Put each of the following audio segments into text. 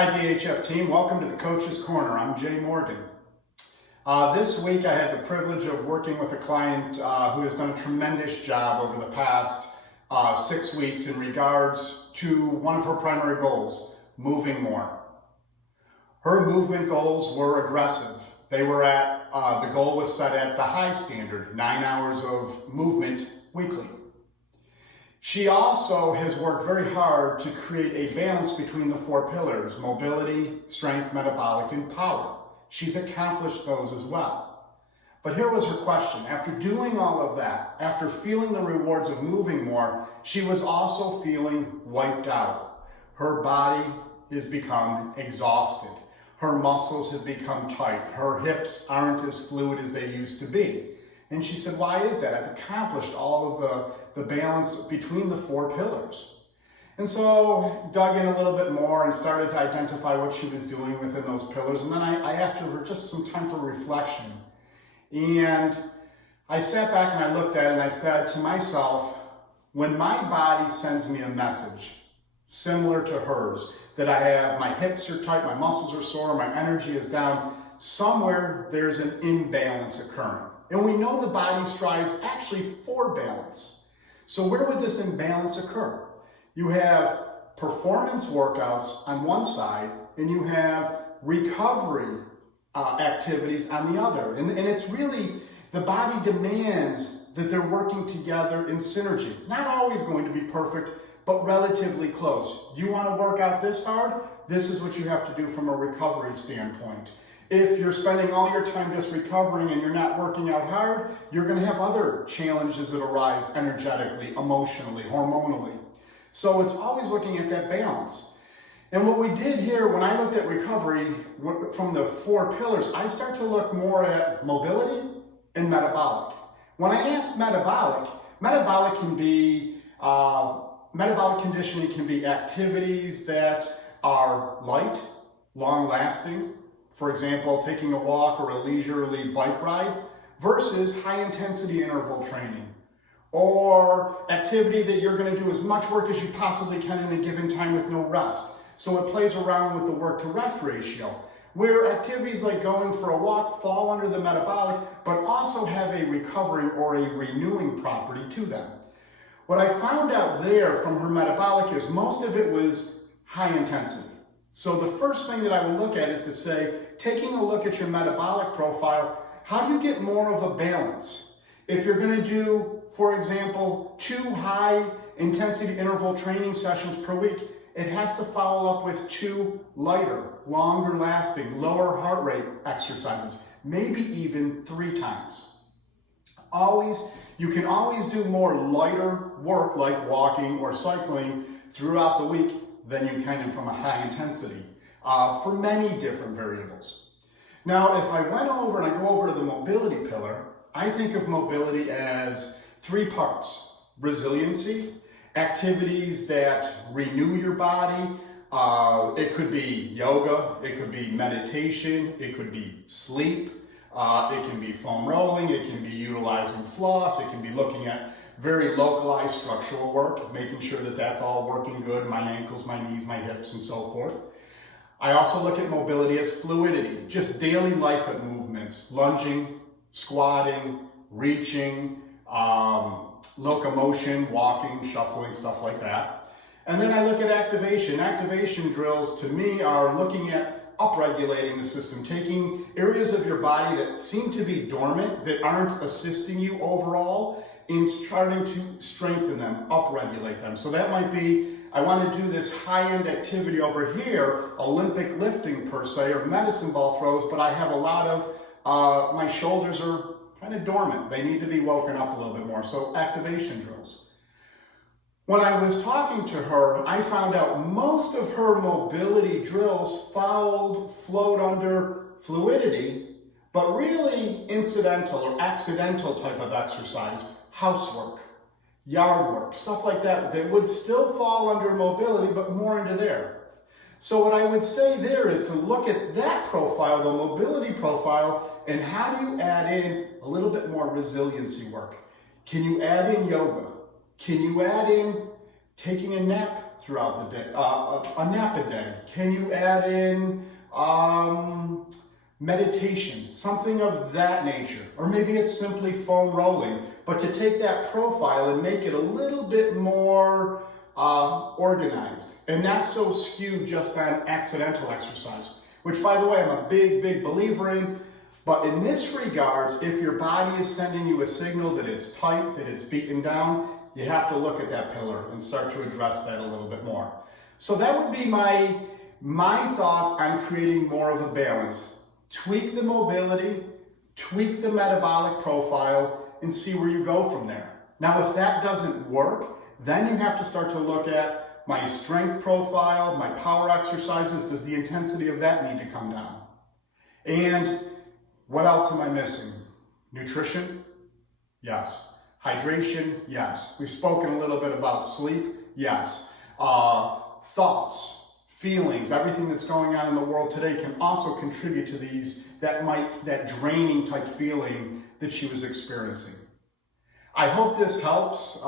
Hi DHF team, welcome to the Coach's Corner. I'm Jay Morgan. This week I had the privilege of working with a client who has done a tremendous job over the past 6 weeks in regards to one of her primary goals, moving more. Her movement goals were aggressive. They were the goal was set at the high standard, 9 hours of movement weekly. She also has worked very hard to create a balance between the 4 pillars: mobility, strength, metabolic, and power. She's accomplished those as well. But here was her question. After doing all of that, after feeling the rewards of moving more, she was also feeling wiped out. Her body has become exhausted. Her muscles have become tight. Her hips aren't as fluid as they used to be. And she said, why is that? I've accomplished all of the balance between the 4 pillars. And so dug in a little bit more and started to identify what she was doing within those pillars. And then I asked her for just some time for reflection. And I sat back and I looked at it and I said to myself, when my body sends me a message similar to hers, that I have, my hips are tight, my muscles are sore, my energy is down, somewhere there's an imbalance occurring. And we know the body strives actually for balance. So where would this imbalance occur? You have performance workouts on one side, and you have recovery activities on the other. And it's really, the body demands that they're working together in synergy. Not always going to be perfect, but relatively close. You want to work out this hard? This is what you have to do from a recovery standpoint. If you're spending all your time just recovering and you're not working out hard, you're going to have other challenges that arise energetically, emotionally, hormonally. So it's always looking at that balance. And what we did here, when I looked at recovery from the 4 pillars, I start to look more at mobility and metabolic. When I asked metabolic can be, metabolic conditioning can be activities that are light, long-lasting. For example, taking a walk or a leisurely bike ride versus high-intensity interval training, or activity that you're going to do as much work as you possibly can in a given time with no rest. So it plays around with the work-to-rest ratio, where activities like going for a walk fall under the metabolic, but also have a recovering or a renewing property to them. What I found out there from her metabolic is most of it was high intensity. So the first thing that I would look at is to say, taking a look at your metabolic profile, how do you get more of a balance? If you're going to do, for example, 2 high intensity interval training sessions per week, it has to follow up with 2 lighter, longer lasting, lower heart rate exercises, maybe even 3 times. You can always do more lighter work like walking or cycling throughout the week than you can from a high intensity for many different variables. Now, if I went over and I go over to the mobility pillar, I think of mobility as 3 parts: resiliency, activities that renew your body. It could be yoga, it could be meditation, it could be sleep, it can be foam rolling, it can be utilizing floss, it can be looking at very localized structural work, making sure that that's all working good, my ankles, my knees, my hips, and so forth. I also look at mobility as fluidity, just daily life movements, lunging, squatting, reaching, locomotion, walking, shuffling, stuff like that. And then I look at activation. Activation drills to me are looking at upregulating the system, taking areas of your body that seem to be dormant, that aren't assisting you overall, and starting to strengthen them, upregulate them. So that might be, I want to do this high-end activity over here, Olympic lifting per se, or medicine ball throws, but I have a lot of, my shoulders are kind of dormant. They need to be woken up a little bit more. So activation drills. When I was talking to her, I found out most of her mobility drills flowed under fluidity, but really incidental or accidental type of exercise, housework, yard work, stuff like that, that would still fall under mobility, but more into there. So what I would say there is to look at that profile, the mobility profile, and how do you add in a little bit more resiliency work? Can you add in yoga? Can you add in taking a nap throughout the day, a nap a day? Can you add in meditation, something of that nature? Or maybe it's simply foam rolling, but to take that profile and make it a little bit more organized and not so skewed just on accidental exercise, which, by the way, I'm a big believer in. But in this regards, if your body is sending you a signal that it's tight, that it's beaten down, you have to look at that pillar and start to address that a little bit more. So that would be my thoughts on creating more of a balance. Tweak the mobility, tweak the metabolic profile, and see where you go from there. Now, if that doesn't work, then you have to start to look at my strength profile, my power exercises. Does the intensity of that need to come down? And what else am I missing? Nutrition? Yes. Hydration? Yes. We've spoken a little bit about sleep? Yes. Thoughts, feelings, everything that's going on in the world today can also contribute to that draining type feeling that she was experiencing. I hope this helps.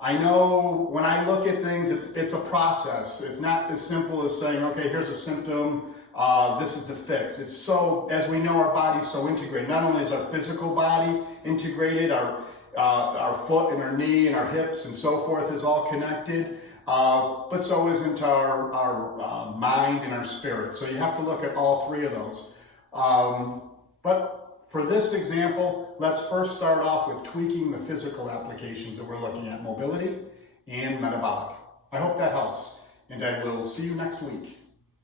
I know when I look at things, it's a process. It's not as simple as saying, okay, here's a symptom, this is the fix. It's so, as we know, our body's so integrated. Not only is our physical body integrated, our foot and our knee and our hips and so forth is all connected, but so isn't our mind and our spirit. So you have to look at all three of those. But for this example, let's first start off with tweaking the physical applications that we're looking at, mobility and metabolic. I hope that helps, and I will see you next week.